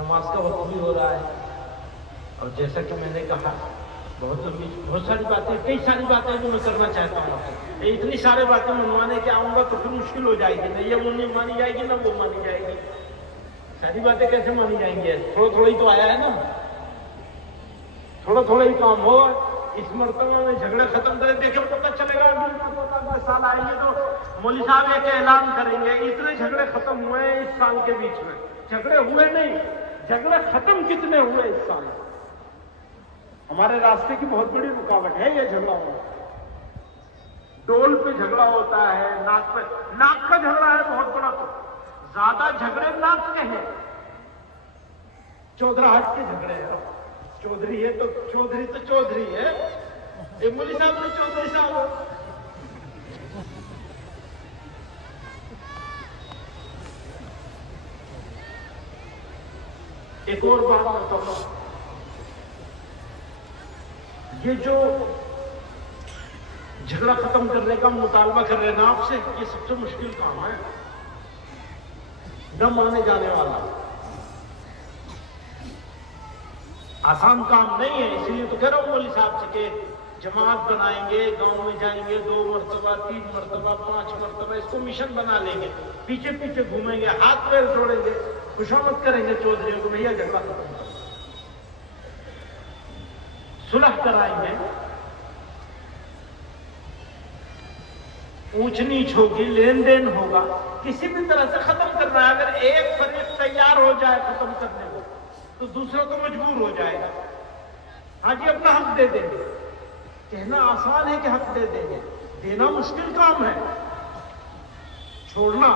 نماز کا وقت بھی ہو رہا ہے، اور جیسا کہ میں نے کہا بہت ساری باتیں، کئی ساری باتیں جو میں کرنا چاہتا ہوں. اتنی ساری باتیں منوانے کے آؤں گا تو پھر مشکل ہو جائے گی، نہ یہ وہ نہیں مانی جائے گی نہ وہ مانی جائے گی. ساری باتیں کیسے مانی جائیں گی؟ تھوڑا تھوڑا ہی تو آیا ہے نا، تھوڑا تھوڑا ہی کام ہو. اس مرتبہ میں جھگڑے ختم کریں، دیکھیں پتہ چلے گا اگلے سال آئیں گے تو مولوی صاحب ایک اعلان کریں گے اتنے جھگڑے ختم ہوئے ہیں اس سال کے بیچ میں. جھگڑے ہوئے نہیں، جھگڑے ختم کتنے ہوئے اس سال. ہمارے راستے کی بہت بڑی رکاوٹ ہے یہ جھگڑا ہونا. ڈول پہ جھگڑا ہوتا ہے، ناک پہ، ناک کا جھگڑا ہے بہت بڑا. تو زیادہ جھگڑے ناک کے ہیں، چودراہٹ کے جھگڑے ہیں. چودھری ہے تو چودھری ہے. ایک مولوی صاحب نے چودھری صاحب ہو. ایک اور بات بتاؤں، یہ جو جھگڑا ختم کرنے کا مطالبہ کر رہے ہیں نا آپ سے، یہ سب سے مشکل کام ہے، نہ مانے جانے والا. آسان کام نہیں ہے. اس لیے تو کہہ رہا ہوں مولوی صاحب سے کہ جماعت بنائیں گے، گاؤں میں جائیں گے، 2 مرتبہ 3 مرتبہ 5 مرتبہ اس کو مشن بنا لیں گے، پیچھے پیچھے گھومیں گے، ہاتھ پیر جوڑیں گے، خوشامد کریں گے چودھریوں کو، بھیا جھگڑا ختم کرو، صلح کرائیں گے. اونچ نیچ ہوگی، لین دین ہوگا، کسی بھی طرح سے ختم کرنا ہے. اگر ایک فریق تیار ہو جائے ختم کرنے کو تو دوسروں کو مجبور ہو جائے گا. ہاں جی اپنا حق دے دیں گے. کہنا آسان ہے کہ حق دے دیں گے، دینا مشکل کام ہے. چھوڑنا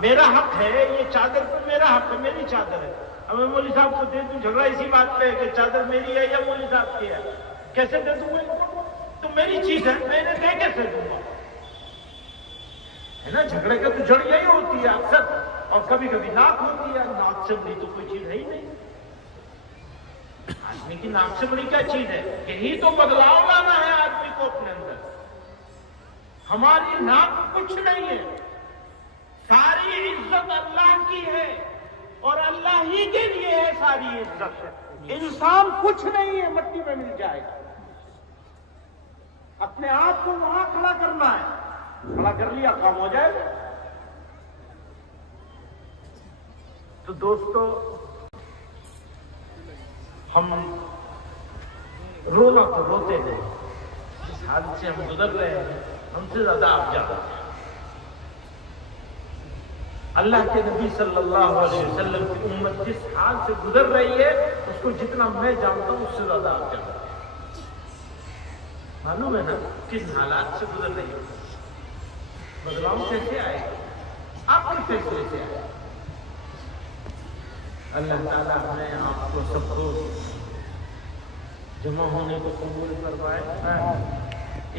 میرا حق ہے، یہ چادر پہ میرا حق ہے، میری چادر ہے. اب میں مولوی صاحب کو دے دوں، جھگڑا اسی بات پہ ہے کہ چادر میری ہے یا مولوی صاحب کی ہے. کیسے دے دوں میں؟ تو میری چیز ہے، میں نے دے کیسے دوں گا؟ ہے نا، جھگڑے کا تو جڑ یہی ہوتی ہے اکثر. اور کبھی کبھی ناک ہوتی ہے. ناک سے بڑی تو کوئی چیز ہے ہی نہیں. آدمی کی ناک سے بڑی کیا چیز ہے؟ یہی تو بدلاؤ لانا ہے آدمی کو اپنے اندر. ہماری ناک کچھ نہیں ہے، ساری عزت اللہ کی ہے اور اللہ ہی کے لیے ہے ساری عزت. انسان کچھ نہیں ہے، مٹی میں مل جائے گا. اپنے آپ کو وہاں کھڑا کرنا ہے، کھڑا کر لیا کام ہو جائے گا. تو دوستو، ہم رونا تو روتے ہیں، اس حال سے ہم گزر رہے ہیں، ہم سے زیادہ آپ جانتے ہیں. اللہ کے نبی صلی اللہ علیہ وسلم کی امت جس حال سے گزر رہی ہے اس کو جتنا میں جانتا ہوں اس سے زیادہ آپ جانتے ہیں. معلوم ہے نا کس حالات سے گزر رہی ہے. بدلاؤ کیسے آئے گا؟ آپ کے فیصلے سے آئے گا. اللہ تعالیٰ ہمیں آپ کو سب کو جمع ہونے کو قبول کروائے.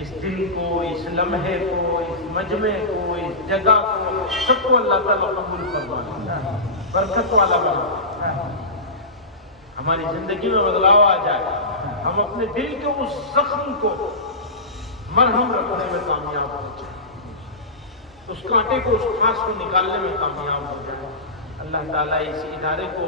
اس دل کو، اس لمحے کو، اس مجمع کو، اس جگہ کو، سب کو اللہ تعالیٰ قبول کروائے، برکت والا بنا. ہماری زندگی میں بدلاؤ آ جائے، ہم اپنے دل کے اس زخم کو مرہم رکھنے میں کامیاب ہو جائیں، اس کانٹے کو، اس خاص کو نکالنے میں کامیاب ہو جائے. اللہ تعالیٰ اس ادارے کو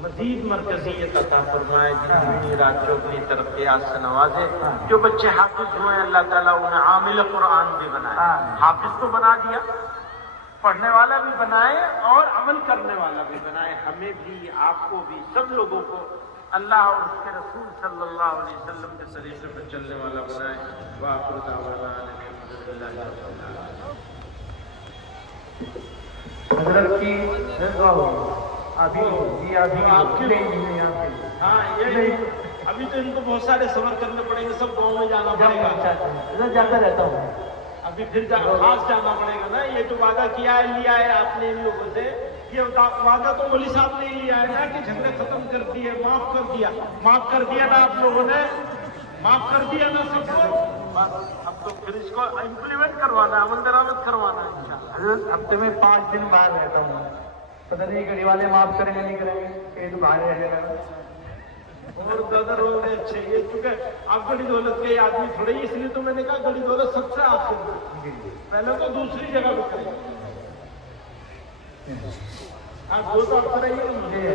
مزید مرکزیت عطا فرمائے، دینی رات چوگنی ترقیات سے نوازے. جو بچے حافظ ہوئے اللہ تعالیٰ انہیں عامل قرآن بھی بنائے. حافظ تو بنا دیا، پڑھنے والا بھی بنائے اور عمل کرنے والا بھی بنائے. ہمیں بھی، آپ کو بھی، سب لوگوں کو اللہ اور اس کے رسول صلی اللہ علیہ وسلم کے طریقے پر چلنے والا بنائے. وآخر دعوانا الحمدللہ رب العالمین. حضرت کی ابھی ابھی تو ان کو بہت سارے سفر کرنے پڑیں گے، سب گاؤں میں جانا پڑے گا. ادھر جاتا رہتا ہوں. ابھی پھر خاص جانا پڑے گا نا. یہ جو وعدہ کیا ہے، لیا ہے آپ نے ان لوگوں سے، یہ وعدہ تو مولوی صاحب نے لیا ہے نا کہ جھگڑے ختم کر دیے، معاف کر دیا. معاف کر دیا نا آپ لوگوں نے؟ معاف کر دیا نا سب کو؟ بس اب تو پھر اس کو امپلیمنٹ کروانا ہے، عمل درآمد کروانا ہے انشاءاللہ. حضرت ہفتے میں 5 دن باہر رہتا ہوں. پتہ نہیں گھڑی والے معاف کریں گے نہیں کریں گے، یہ تو باہر رہے گا. اور زیادہ لوگ اچھے، یہ چونکہ آپ بڑی دولت کے آدمی تھوڑے ہی، اس لیے تو میں نے کہا بڑی دولت سب سے آخر میں، پہلے تو دوسری جگہ پہ کریں. آپ دو تو آپ رہیے مجھے